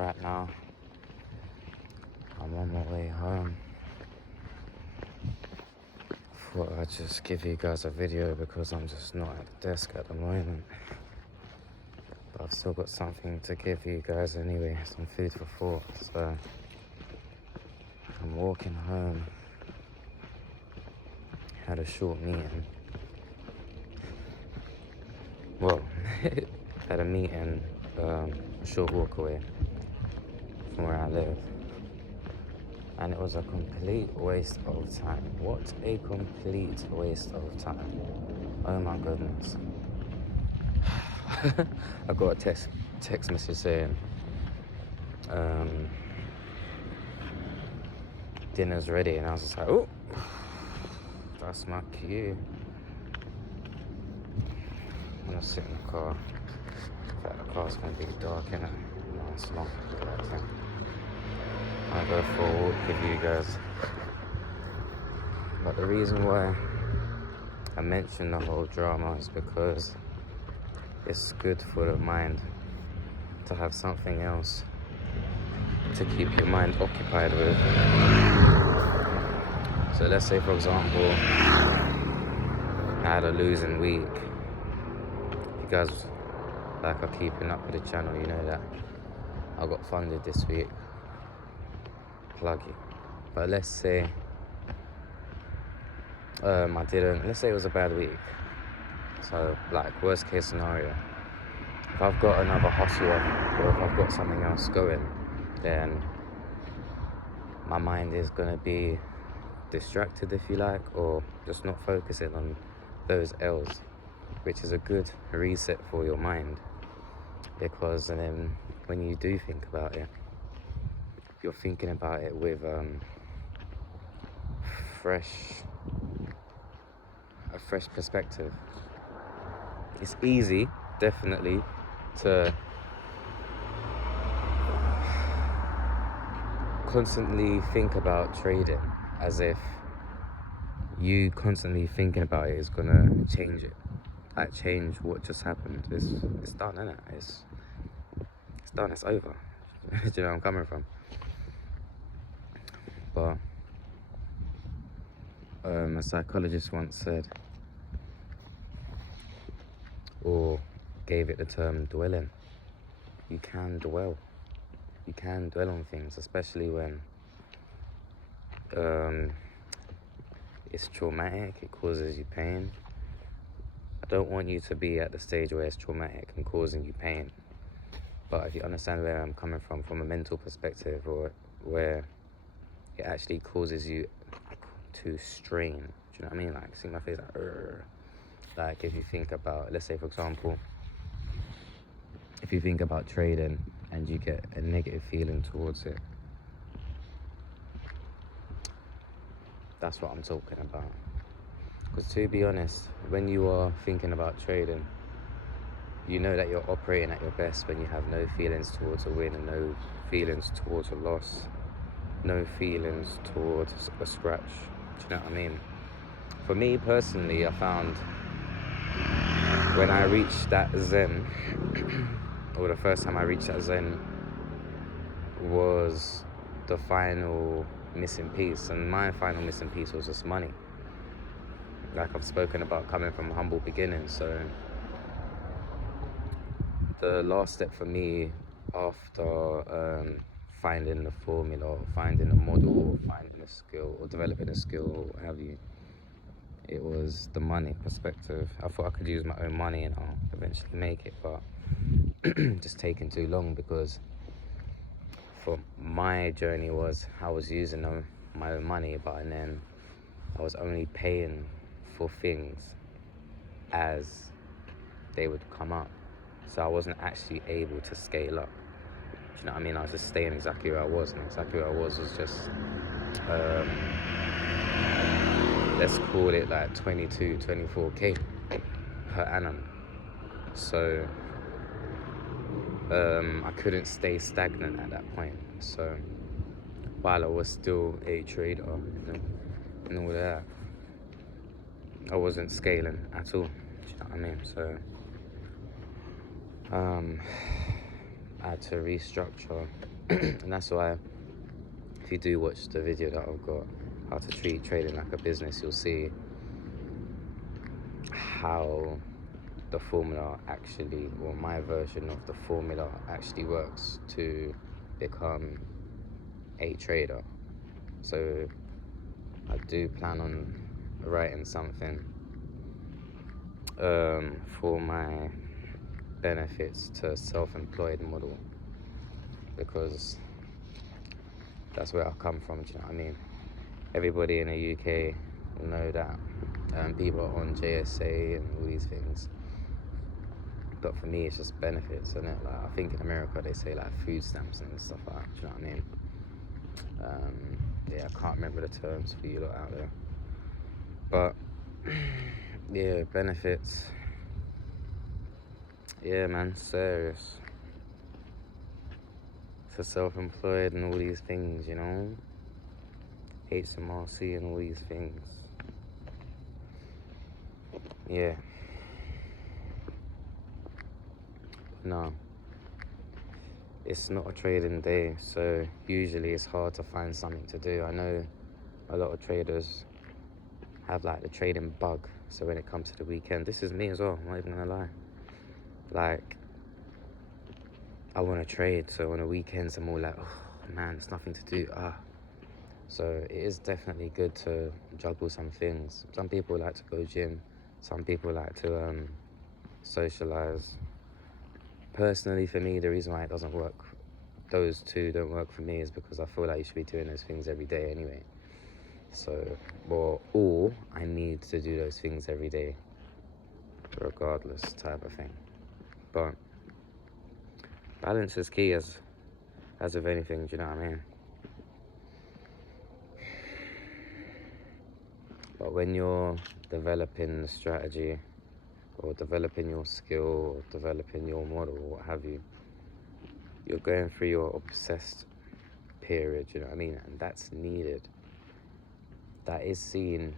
right now. I'm on my way home. Thought I'd just give you guys a video because I'm just not at the desk at the moment. But I've still got something to give you guys anyway, some food for thought. So I'm walking home. Had a short meeting. Well, had a meeting a short walk away from where I live. And it was a complete waste of time. What a complete waste of time. Oh my goodness. I got a text message saying, dinner's ready. And I was just like, oh, that's my cue. I'm gonna sit in the car. In fact, the car's gonna be dark, innit? No, it's not. I'll go for a walk with you guys. But the reason why I mention the whole drama is because it's good for the mind to have something else to keep your mind occupied with. So let's say, for example, I had a losing week. If you guys are keeping up with the channel, you know that I got funded this week. Plug it. But let's say I didn't. Let's say it was a bad week. So, like, worst case scenario, if I've got another hustle or if I've got something else going, then my mind is gonna be distracted, if you like, or just not focusing on those L's, which is a good reset for your mind, because then when you do think about it, you're thinking about it with a fresh perspective. It's easy, definitely, to constantly think about trading as if you constantly thinking about it is gonna change it, like change what just happened. It's done, isn't it? It's done, it's over. Do you know where I'm coming from? But a psychologist once said, or gave it the term dwelling. You can dwell on things, especially when it's traumatic, it causes you pain. I don't want you to be at the stage where it's traumatic and causing you pain, but if you understand where I'm coming from a mental perspective, or where it actually causes you to strain. Do you know what I mean? Like, see my face, like if you think about, let's say for example, if you think about trading and you get a negative feeling towards it, that's what I'm talking about. Because to be honest, when you are thinking about trading, you know that you're operating at your best when you have no feelings towards a win and no feelings towards a loss, no feelings towards a scratch. Do you know what I mean? For me personally, I found when I reached that zen, or the first time I reached that zen, was the final missing piece. And my final missing piece was just money. Like I've spoken about, coming from humble beginnings. So the last step for me after finding the formula, or finding a model, or finding a skill, or developing a skill, or what have you, it was the money perspective. I thought I could use my own money and I'll eventually make it, but just taking too long, because for my journey was I was using my own money, but and then I was only paying for things as they would come up. So I wasn't actually able to scale up. Do you know what I mean? I was just staying exactly where I was, and exactly where I was just, let's call it like 22, 24K per annum. So I couldn't stay stagnant at that point. So while I was still a trader and all that, I wasn't scaling at all. Do you know what I mean? So I had to restructure. And that's why, if you do watch the video that I've got, how to treat trading like a business, you'll see how the formula actually, or my version of the formula actually works to become a trader. So I do plan on writing something for my benefits to self-employed model, because that's where I come from. Do you know what I mean? Everybody in the UK will know that people are on JSA and all these things, but for me it's just benefits, isn't it? Like, I think in America they say like food stamps and stuff like that. Do you know what I mean? Yeah, I can't remember the terms for you lot out there, but yeah, benefits. Yeah, man, serious. For self-employed and all these things, you know, HMRC and all these things. Yeah. No, it's not a trading day, so usually it's hard to find something to do. I know a lot of traders have like the trading bug, so when it comes to the weekend, this is me as well, I'm not even gonna lie. Like, I want to trade, so on the weekends I'm all like, oh man, there's nothing to do. So it is definitely good to juggle some things. Some people like to go gym, some people like to socialize. Personally, for me, the reason why it doesn't work, those two don't work for me, is because I feel like you should be doing those things every day anyway. So, or I need to do those things every day, regardless, type of thing. But balance is key, as with anything, do you know what I mean? But when you're developing the strategy, or developing your skill, or developing your model, or what have you, you're going through your obsessed period, you know what I mean? And that's needed. That is seen.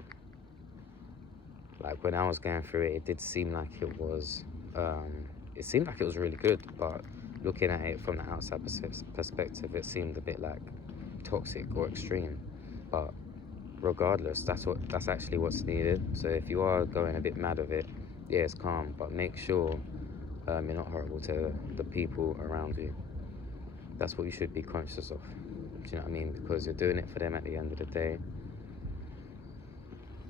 Like, when I was going through it, it did seem like it was, it seemed like it was really good, but looking at it from the outside perspective, it seemed a bit like toxic or extreme. But regardless, that's actually what's needed. So if you are going a bit mad of it, yeah, it's calm, but make sure you're not horrible to the people around you. That's what you should be conscious of. Do you know what I mean? Because you're doing it for them at the end of the day.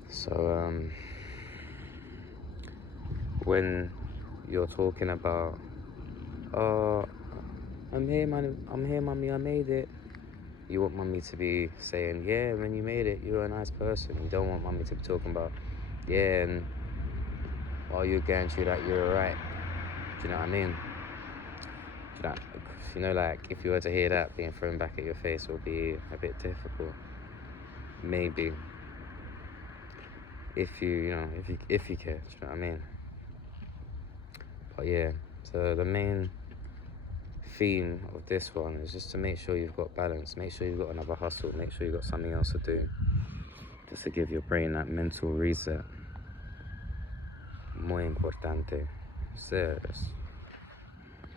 So when you're talking about, oh, I'm here, mummy, I made it, you want mummy to be saying, yeah, when you made it, you're a nice person. You don't want mummy to be talking about, yeah, and while you're going through that, you're alright. Do you know what I mean? You know, like, if you were to hear that being thrown back at your face, it would be a bit difficult. Maybe. If you care, do you know what I mean? But yeah, so the main theme of this one is just to make sure you've got balance, make sure you've got another hustle, make sure you've got something else to do, just to give your brain that mental reset. Muy importante. Serious.